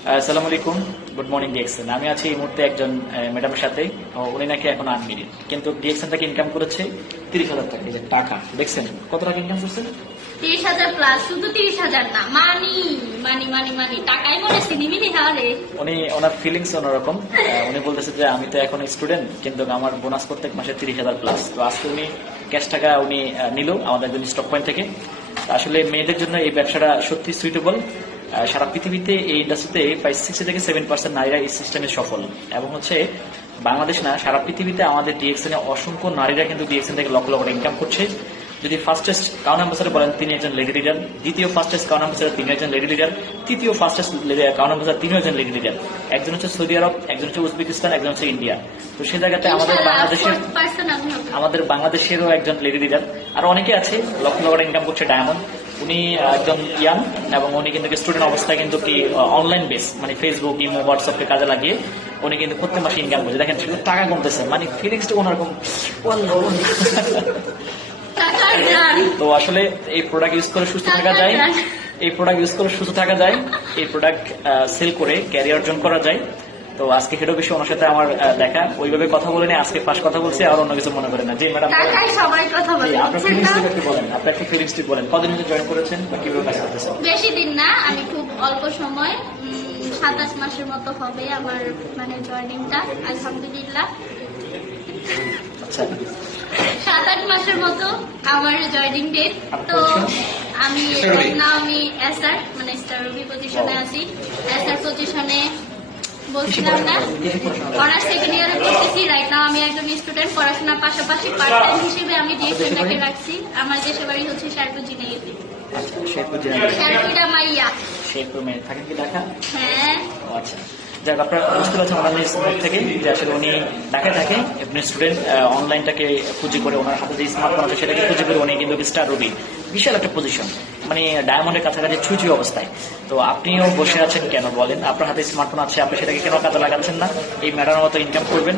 আসসালামু আলাইকুম, good morning DXN. আমি আছি এই মুহূর্তে একজন ম্যাডামের সাথে। উনি নাকি এখন আনমেরিড, কিন্তু ডিএক্সএন থেকে ইনকাম করেছে 30,000 টাকা। এই যে টাকা দেখছেন, কত টাকা ইনকাম করছেন? 30,000 প্লাস। শুধু 30,000 না, মানি মানি মানি মানি টাকাই মনে সিনিমিনি হারে। উনি ওনার ফিলিংস অন্যরকম। উনি বলতেছে যে আমি তো এখন স্টুডেন্ট, কিন্তু আমার বোনাস প্রত্যেক মাসে 30,000 প্লাস। তো আজকে উনি ক্যাশ টাকা উনি নিল আমাদের একজন স্টক পয়েন্ট থেকে। আসলে মেয়েদের জন্য এই ব্যবসাটা সত্যি সুইটেবল। সারা পৃথিবীতে এই ইন্ডাস্ট্রিতে প্রায় 60 থেকে 7% নারীরা এই সিস্টেমে সফল। এবং হচ্ছে বাংলাদেশ না, সারা পৃথিবীতে আমাদের ডিএক্সএন অসংখ্য নারীরা কিন্তু ডিএক্সএন থেকে লক্ষ লক্ষ ইনকাম করছে। যদি ফার্স্টেস্ট কাউন অ্যাম্বাসাডার বলেন, তিনি একজন লেডি লিডার। দ্বিতীয় ফার্স্টেস্ট কাউন অ্যাম্বাসাডার, তিনি একজন লেডি লিডার। তৃতীয় ফার্স্টেস্ট কাউন অ্যাম্বাসাডার, তিনি একজন লেডি লিডার। একজন হচ্ছে সৌদি আরব, একজন হচ্ছে উজবেকিস্তান, একজন হচ্ছে ইন্ডিয়া। তো সেই জায়গাতে আমাদের বাংলাদেশেরও একজন লেডি লিডার। আর অনেকে আছে লক্ষ লক্ষ ইনকাম করছে। ডায়মন্ড, উনি একজন ইয়াং, এবং উনি কিন্তু স্টুডেন্ট অবস্থায় কিন্তু কি অনলাইন বেস, মানে ফেসবুক, ইমো, হোয়াটসঅ্যাপকে কাজে লাগিয়ে উনি কিন্তু প্রত্যেক মাসে ইনকাম করছে। দেখেন শুধু টাকা কমতেছে, মানে ফিলিংসটা ওনারকম। তো আসলে এই প্রোডাক্ট ইউজ করে সুস্থ থাকা যায়, এই প্রোডাক্ট ইউজ করে সুস্থ থাকা যায়, এই প্রোডাক্ট সেল করে ক্যারিয়ার অর্জন করা যায়। তো আজকে হেড অফিসে ওনার সাথে আমার দেখা, ওইভাবে কথা বলেনি, আজকে ফার্স্ট কথা বলছি। আর অন্য কিছু মনে করেন না। জি ম্যাডাম, সবাই কথা বলে। আপনার ফিলিংস একটু বলেন, আপনার একটু ফিলিংস বলেন, কদিন ধরে জয়েন করেছেন বা কিভাবে কাজ করতেছেন? বেশি দিন না, আমি খুব অল্প সময়, 27 মাসের মতো হবে আমার মানে জয়েনিংটা। আলহামদুলিল্লাহ, আচ্ছা, 7-8 মাসের মতো আমার জয়েনিং ডেট। তো আমি এসআর মানে স্টার রবি পজিশনে আছি। এসআর পজিশনে বলছিলাম না, অনার্স সেকেন্ড ইয়ারে পড়তেছি। রাইট নাও আমি একজন স্টুডেন্ট। পড়াশোনার পাশাপাশি পার্ট টাইম হিসেবে আমি ডিএক্সএনটাকে রাখছি। আমার দেশের বাড়ি হচ্ছে শেরপুর জিনাইতে। শেরপুরা মাইয়া। শেরপুর মেয়ে থাকেন কি ঢাকা? হ্যাঁ। আচ্ছা, যাক, আপনার বুঝতে পারছেন ওনার স্মার্ট থেকে যে আসলে উনি ঢাকায় থাকে, আপনি স্টুডেন্ট, অনলাইনটাকে পুঁজি করে ওনার হাতে যে স্মার্টফোন আছে সেটাকে পুঁজি করে উনি কিন্তু স্টার রবি, বিশাল একটা পজিশন, মানে ডায়মন্ডের কাছাকাছি ছুঁচি অবস্থায়। তো আপনিও বসে আছেন কেন বলেন? আপনার হাতে স্মার্টফোন আছে, আপনি সেটাকে কেন কাজে লাগাচ্ছেন না? এই ম্যাডামের মতো ইনকাম করবেন।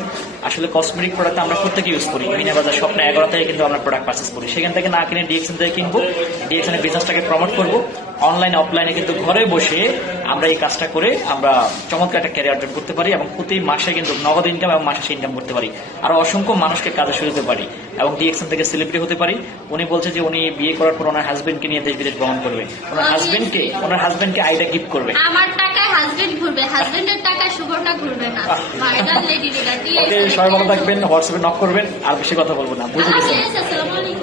আসলে কসমেটিক প্রোডাক্ট আমরা প্রত্যেকে ইউজ করি। মিনা বাজার স্বপ্ন 11 থেকে কিন্তু আমরা প্রোডাক্ট পারচেস করি। সেখান থেকে না কিনে ডিএক্সএন থেকে কিনবো, ডিএক্সএন এর বিজনেসটাকে প্রমোট করবো। অনলাইন অফলাইনে কিন্তু ঘরে বসে আমরা এই কাজটা করে আমরা চমৎকার একটা ক্যারিয়ার অর্জন করতে পারি, এবং প্রতি মাসে কিন্তু নগদ ইনকাম এবং মাসে ইনকাম করতে পারি। আরো অসংখ্য মানুষকে কাজে সুযোগ পারি, এবং ডিএক্সএন থেকে সেলিব্রিটি হতে পারি। উনি বলছে যে উনি বিয়ে করার পর ওনার হাজবেন্ডকে নিয়ে দেশ বিদেশ ভ্রমণ করবে, ওনার হাজবেন্ডকে আইডা গিফট করবে। আমার টাকায় হাজবেন্ড ঘুরবে, হাজবেন্ডের টাকায় শুভটা ঘুরবে না। সবাই ভালো থাকবেন, হোয়াটসঅ্যাপে নক করবেন। আর বেশি কথা বলবো না, বুঝে গেছেন। আসসালামু আলাইকুম।